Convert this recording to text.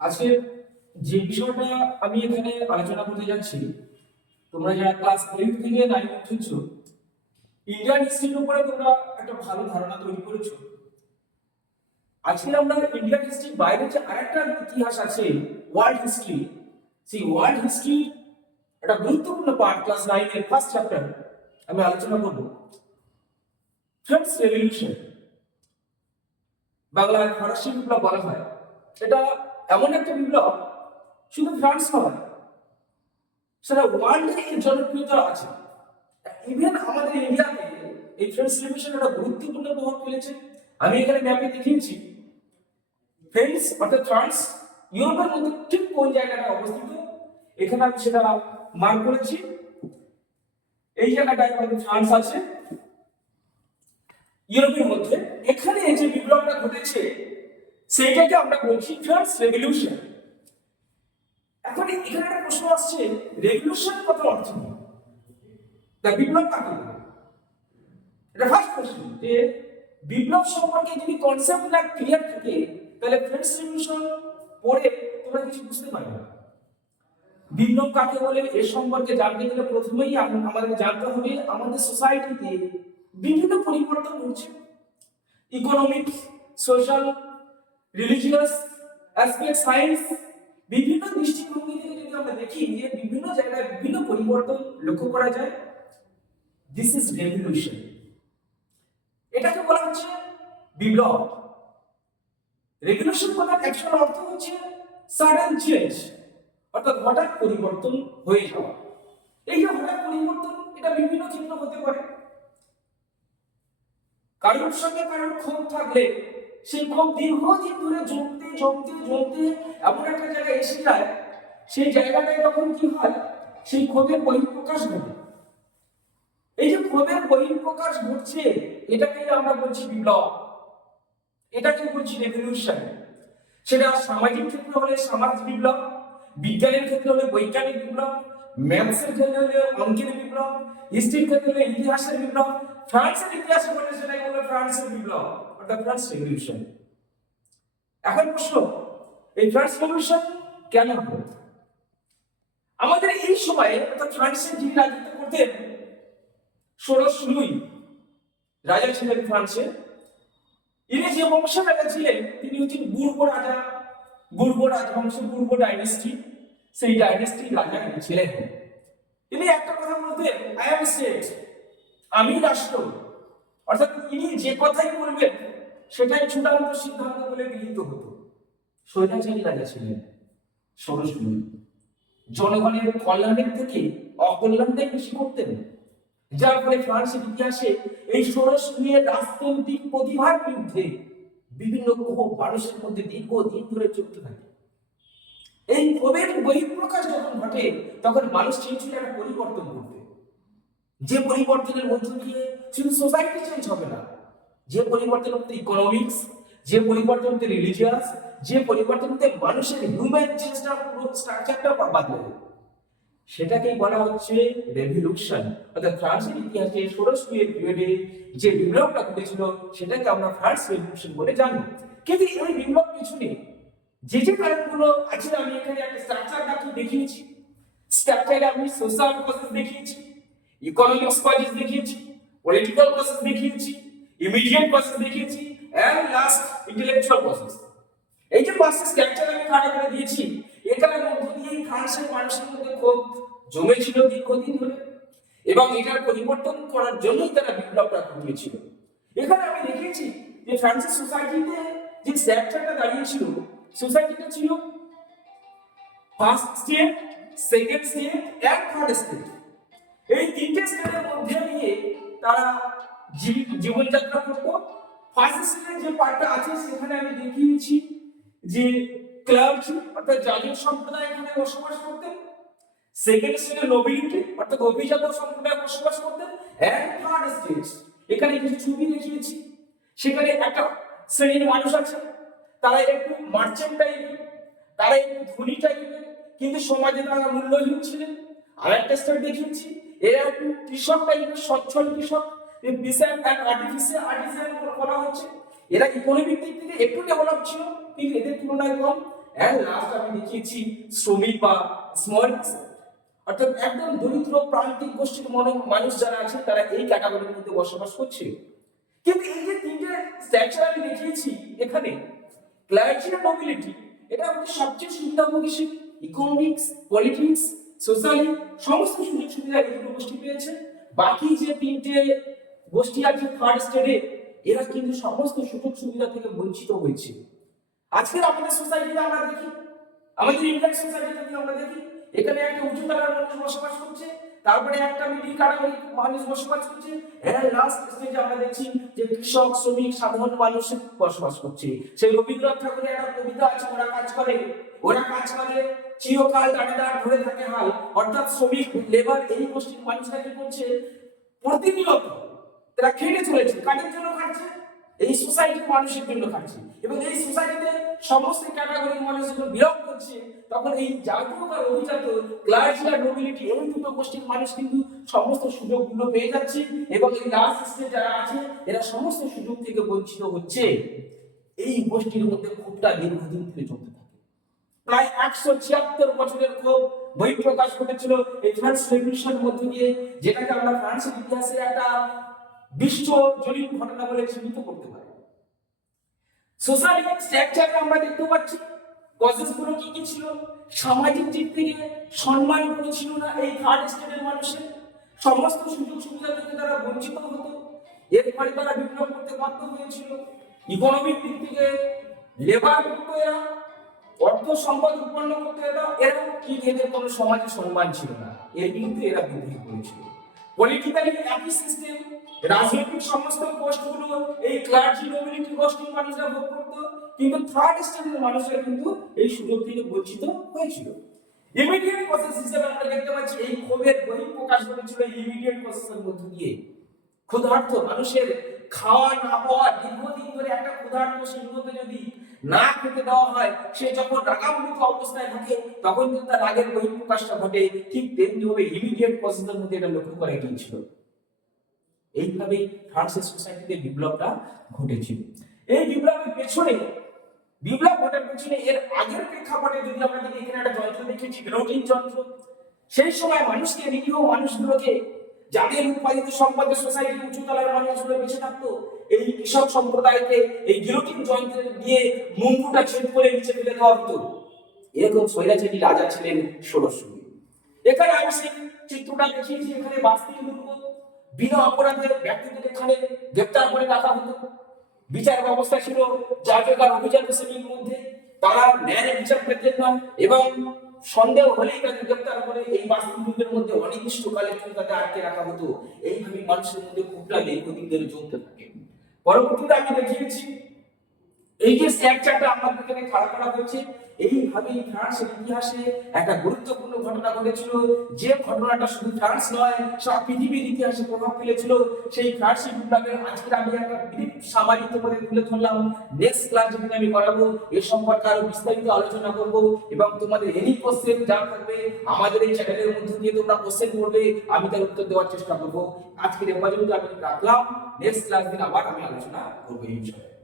আজকে যে বিষয়টা আমি এখানে আলোচনা করতে যাচ্ছি, তোমরা যারা ক্লাস 8 থেকে 9 উঠেছ, ইন্ডিয়ান হিস্ট্রির উপরে তোমরা একটা ভালো ধারণা তৈরি করেছো। আজকে আমরা ইন্ডিয়ান হিস্ট্রির বাইরে যে আরেকটা ইতিহাস আছে, ওয়ার্ল্ড হিস্ট্রি, সেই ওয়ার্ল্ড হিস্ট্রি একটা গুরুত্বপূর্ণ পার্ট ক্লাস 9 এর ফার্স্ট চ্যাপ্টার আমি আলোচনা করব। ফ্রেঞ্চ রেভলিউশন, বাংলায় ফরাসি বিপ্লব বলা হয়। এটা এমন একটা বিপ্লব, শুধু ফ্রান্স নয়, সারা ওয়ার্ল্ডে এর জনপ্রিয়তা আছে। ইভেন আমাদের ইন্ডিয়াতে এই ফ্রেঞ্চ রেভলিউশন একটা গুরুত্বপূর্ণ প্রভাব ফেলেছে। আমি এখানে ম্যাপে দেখিয়েছি ফ্রেঞ্চ অর্থাৎ ফ্রান্স ইউরোপের মধ্যে ঠিক কোন জায়গাটা অবস্থিত, এখানে আমি সেটা মার্ক করেছি। এই জায়গাটায় আমাদের ফ্রান্স আছে ইউরোপের মধ্যে। এখানে যে বিপ্লবটা ঘটেছে সেইটাকে আমরা বলছি ফ্রেঞ্চ রেভলিউশন। এখন এখানে একটা প্রশ্ন আসছে, রেভলিউশন কত অর্থ কি? বিপ্লব কাকে বলে? এটা ফার্স্ট কোশ্চেন, যে বিপ্লব সম্পর্কে যদি কনসেপ্ট না ক্লিয়ার থাকে তাহলে ফ্রেঞ্চ রেভলিউশন পড়ে তোমরা কিছু বুঝতে পারবে না। বিপ্লব কাকে বলে এ সম্পর্কে জানতে গেলে প্রথমেই আমাদের জানতে হবে আমাদের সোসাইটিতে বিভিন্ন পরিবর্তন হচ্ছে। Economic, social, religious aspect, science, বিভিন্ন দৃষ্টিভঙ্গি থেকে যদি আমরা দেখি যে বিভিন্ন জায়গায় বিভিন্ন পরিবর্তন লক্ষ্য করা যায়। This is revolution. এটাকে বলা হচ্ছে বিপ্লব। রেভলিউশন কথার অ্যাকচুয়াল অর্থ হচ্ছে সাডেন চেঞ্জ, অর্থাৎ হঠাৎ পরিবর্তন হয়ে যাওয়া। এই যে হঠাৎ পরিবর্তন, এটা বিভিন্ন ক্ষেত্রে হতে পারে। কারোর সঙ্গে কারোর ক্ষোভ থাকলে সেই ক্ষোভ দীর্ঘদিন ধরে জমতে জমতে জমতে এমন একটা জায়গায় এসে যায়, সেই জায়গাটায় তখন কি হয়, সেই ক্ষোভের বহিঃপ্রকাশ ঘটে। এই যে ক্ষোভের বহিঃপ্রকাশ ঘটছে, এটাকেই আমরা বলছি বিপ্লব, এটাকে বলছি রেভলিউশন। সেটা সামাজিক ক্ষেত্রে হলে সামাজিক বিপ্লব, বিজ্ঞানের ক্ষেত্রে হলে বৈজ্ঞানিক বিপ্লব, ম্যাথসের ক্ষেত্রে হলে অঙ্কের বিপ্লব, হিস্ট্রির ক্ষেত্রে হলে ইতিহাসের বিপ্লব, ফ্রান্সের ইতিহাসে বলে সেটাই হলো ফ্রান্সের বিপ্লব, অর্থাৎ ফ্রান্স রেভলিউশন। এখন প্রশ্ন, এই ফ্রান্স রেভলিউশন কেন হলো? আমাদের এই সময়ে অর্থাৎ ফ্রান্সের যিনি রাজত্ব করতেন, ষোড়শ লুই রাজা ছিলেন ফ্রান্সের। ইনি যে বংশের রাজা ছিলেন তিনি হচ্ছেন বুর্বো রাজা, বুর্বো রাজবংশ, বুর্বো ডাইনেস্টি, সেই ডাইনেস্টির রাজা ইনি ছিলেন। তিনি একটা কথা বলতেন, আই অ্যাম স্টেট, আমি রাষ্ট্র। অর্থাৎ ইনি যে কথাই বলবেন সেটাই চূড়ান্ত সিদ্ধান্ত বলে গৃহীত হতো। স্বৈরাচারী রাজা ছিলেন ষোড়শ লুই। জনগণের কল্যাণের থেকে অকল্যাণটাই বেশি করতেন, যার ফলে ফ্রান্সের ইতিহাসে এই ষোড়শ লুইয়ের রাজনৈতিক প্রতিভার বিরুদ্ধে বিভিন্ন ক্ষোভ মানুষের মধ্যে দীর্ঘদিন ধরে চলতে থাকে। এই ক্ষোভের বহিঃপ্রকাশ যখন ঘটে তখন মানুষ চেয়েছিল একটা পরিবর্তন করতে, যে পরিবর্তনের মধ্য দিয়ে শুধু সোসাইটি চেঞ্জ হবে না, যে পরিবর্তন হতে ইকোনমিক্স, যে পরিবর্তন হতে রিলিজিয়াস, যে পরিবর্তন হতে মানুষের হিউম্যান চেঞ্জটা পুরো স্ট্রাকচারটা বদলাবে, সেটাকেই বলা হচ্ছে রেভলিউশন। অর্থাৎ ফ্রান্সের ইতিহাসে ষোড়শ লুইয়ের পিরিয়ডে যে বিপ্লবটা ঘটেছিল সেটাকে আমরা ফ্রান্স রেভলিউশন বলে জানি। কিন্তু এই বিপ্লব পিছনে যে যে কারণগুলো আছে আমি এখানে একটা স্ট্রাকচার দেখিয়েছি। স্ট্রাকচারে আমি সোশ্যাল প্রসেস দেখিয়েছি, ইকোনমিক্স প্রসেস দেখিয়েছি, পলিটিক্যাল প্রসেস দেখিয়েছি, ইমিডিয়েট প্রসেস দেখিয়েছি, এন্ড লাস্ট ইন্টেলেকচুয়াল প্রসেস। এই যে প্রসেস স্ট্রাকচার আমি খাড়া করে দিয়েছি, এটার মধ্য দিয়ে ফ্রান্সের মানুষের মধ্যে খুব জমেছিল দীর্ঘদিন ধরে, এবং এটার পরিবর্তন করার জন্যই তারা বিপ্লবটা ঘটিয়েছিল। এখানে আমি দেখেছি যে ফ্রান্সের সোসাইটিতে যে স্ট্রাকচারটা দাঁড়িয়েছিল, সোসাইটিটা ছিল first state, second state and third state. এই তিনটে স্টেটের মধ্যে দিয়ে তারা জীবনযাত্রা করতো। ফার্স্ট স্টেটের যে পার্টটা আছে সেখানে আমি দেখিয়েছি যে ক্লার্জি অর্থাৎ যাজক সম্প্রদায় এখানে বসবাস করতেন, সেকেন্ড স্টেটে নোবিলিটি অর্থাৎ অভিজাত সম্প্রদায় বসবাস করতেন, এন্ড থার্ড স্টেট এখানে কিছু ছবি দেখিয়েছি। সেখানে একটা শ্রেণীর মানুষ আছে, তারা একটু মার্চেন্ট টাইপের, তারা একটু ধনী টাইপের, কিন্তু সমাজে তারা মূল্যহীন ছিলেন। আর একটা স্টেট দেখিয়েছি এরা একটু কৃষক টাইপের, সচ্ছল কৃষক, পিসেন্ট এন্ড আর্টিসান বলা হচ্ছে। এরা ইকোনমিক দিক থেকে একটু ডেভেলপ ছিল কিন্তু এদের তুলনায় কম, এন্ড লাস্ট আমি দেখিয়েছি শ্রমিক বা স্মল, অর্থাৎ একদম দরিদ্র প্রান্তিক গোষ্ঠীর মানুষ যারা আছে তারা এই ক্যাটাগরির মধ্যে বসবাস করছে। কিন্তু এই যে তিনটে স্ট্রাকচার আমি দেখিয়েছি এখানে, ক্লারিটি আর নোবিলিটি, এটা হচ্ছে সবচেয়ে সুবিধাভোগী, ইকোনমিক্স, পলিটিক্স, সোশ্যালি সমস্ত সুযোগ সুবিধা এই দুটো গোষ্ঠী পেয়েছে। বাকি যে তিনটে গোষ্ঠী আছে থার্ড স্টেজে, এরা কিন্তু সমস্ত সুযোগ সুবিধা থেকে বঞ্চিত হয়েছে। আজকের আমাদের সোসাইটিতে আমরা দেখি, আমাদের ইন্ডিয়ান সোসাইটিতে যদি আমরা দেখি, এখানে একটা উঁচু তলার মানুষ বসবাস করছে, তারপরে একটা মিডিল ক্যাটাগরি মানুষ বসবাস করছে, এর লাস্ট স্টেজে আমরা দেখছি যে কৃষক, শ্রমিক, সাধারণ মানুষ বসবাস করছে। সেই রবীন্দ্রনাথ ঠাকুরের একটা কবিতা আছে, ওরা কাজ করে চিরকাল দাঁড়িয়ে ধরে থাকে হাল, অর্থাৎ শ্রমিক, লেবার, এই গোষ্ঠীর মানুষরা কি করছে, প্রতিনিয়ত তারা খেটে চলেছে। কাদের জন্য খাটছে? এই সোসাইটির মানুষের জন্য খাটছে। এবং এই সোসাইটিতে সমস্ত ক্যাটাগরির মানুষ যখন বিলং করছে, তখন এই জাতীয় বা অভিজাত, ক্লাস আর নোবিলিটি, এই দুটো গোষ্ঠীর মানুষ কিন্তু সমস্ত সুযোগগুলো পেয়ে যাচ্ছে, এবং এই লাস্ট স্টেজে যারা আছে এরা সমস্ত সুযোগ থেকে বঞ্চিত হচ্ছে। এই গোষ্ঠীর মধ্যে ক্ষোভটা দীর্ঘদিন ধরে চলতে থাকে। প্রায় 176 বছরের ক্ষোভ বহিঃপ্রকাশ ঘটেছিল এই ফ্রান্স রেভলিউশনের মধ্য দিয়ে, যেটাকে আমরা ফ্রান্সের ইতিহাসে একটা বিশ্বজনীন ঘটনা বলে চিহ্নিত করতে পারি। সোশ্যাল স্ট্রাকচারে আমরা দেখতে পাচ্ছি কজেস গুলো কি কি ছিল। সামাজিক দিক থেকে সম্মান কোনো ছিল না এই থার্ড স্টেজের মানুষের, সমস্ত সুযোগ সুবিধা থেকে তারা বঞ্চিত হতো, এর ফলে তারা বিপ্লব করতে বাধ্য হয়েছিল। ইকোনমিক দিক থেকে লেবার করতো এরা, অর্থ সম্পদ উৎপন্ন করতে এরা, কিন্তু এদের কোনো সমাজে সম্মান ছিল না, এর বিরুদ্ধে এরা বিদ্রোহ করেছিল। পলিটিক্যালি একই সিস্টেম, রাজনৈতিক সমস্ত পোস্টগুলো এই ক্লার্জি নোবিলিটি গোষ্ঠীর মানুষরা ভোগ করতো, কিন্তু থার্ড স্টেজের মানুষরা কিন্তু এই সুযোগ থেকে বঞ্চিত হয়েছিল। ইমিডিয়েট প্রসেস হিসেবে আমরা দেখতে পাচ্ছি এই ক্ষোভের বহিঃপ্রকাশ ঘটেছিল ইমিডিয়েট প্রসেসের মধ্য দিয়ে। ক্ষুধার্ত মানুষের খাওয়া না পাওয়া, দীর্ঘদিন ধরে একটা ক্ষুধার্ত সিংহকে যদি না খেতে দেওয়া হয়, সে যখন রাগান্বিত অবস্থায় থাকে তখন কিন্তু তার রাগের বহিঃপ্রকাশটা ঘটে। ঠিক তেমনিভাবে ইমিডিয়েট প্রসেসের মধ্যে এটা লক্ষ্য করা গিয়েছিল। এইভাবেই ফ্রান্সের সোসাইটিতে বিপ্লবটা ঘটেছিল। এই বিপ্লবের পেছনে, বিপ্লব ঘটার পেছনে এর আগের প্রেক্ষাপটে যদি আমরা দেখি, এখানে একটা যন্ত্র দেখেছি, গিলোটিন যন্ত্র। সেই সময় মানুষকে, নিরীহ মানুষগুলোকে, যাদের উৎপাদিত সম্পদের সোসাইটির উঁচু তলার মানুষগুলো বেঁচে থাকতো, এই কৃষক সম্প্রদায়কে এই গিলোটিন যন্ত্রে দিয়ে মুন্ডুটা ছেদ করে নিচে ফেলে দেওয়া হতো। এরকম স্বৈরাচারী রাজা ছিলেন ষোড়শ। এখানে আমি সেই চিত্রটা দেখিয়েছি। এখানে বাস্তিল দুর্গ, বিনা অপরাধের ব্যক্তিদের এখানে গ্রেপ্তার করে রাখা হতো। বিচার ব্যবস্থা ছিল জাতীয়তার অভিজাত শ্রেণীর মধ্যে, তারা ন্যায় বিচার পেতেন না, এবং সন্দেহ হলেই তাকে গ্রেপ্তার করে এই বাস্তিল দুর্গের মধ্যে অনির্দিষ্টকালের জন্য তাকে আটকে রাখা হতো। এইভাবে মানুষের মধ্যে ক্ষোভটা দীর্ঘদিন ধরে চলতে থাকে। পরবর্তীতে আমি দেখিয়েছি এই যে স্ট্রাকচারটা আমাদের এখানে খাড়া করা হয়েছে, এইভাবেই ফ্রান্সের ইতিহাসে একটা গুরুত্বপূর্ণ ঘটনা ঘটেছিল, যে ঘটনাটা শুধু ফ্রান্স নয় সারা পৃথিবীর ইতিহাসে প্রভাব ফেলেছিল। সেই ফ্রান্সি বিপ্লবের আজকে আমি একটা ব্রিফ সামাজিক করে তুলে ধরলাম। নেক্সট ক্লাস যেদিন আমি করাবো এর সম্পর্কে আরো বিস্তারিত আলোচনা করব, এবং তোমাদের এনি কোশ্চেন যা থাকবে আমাদের এই চ্যানেলের মধ্যে দিয়ে তোমরা কোশ্চেন করবে, আমি তার উত্তর দেওয়ার চেষ্টা করব। আজকের এই পর্যন্ত আমি রাখলাম, নেক্সট ক্লাস দিন আবার আমি আলোচনা করব এই বিষয়ে।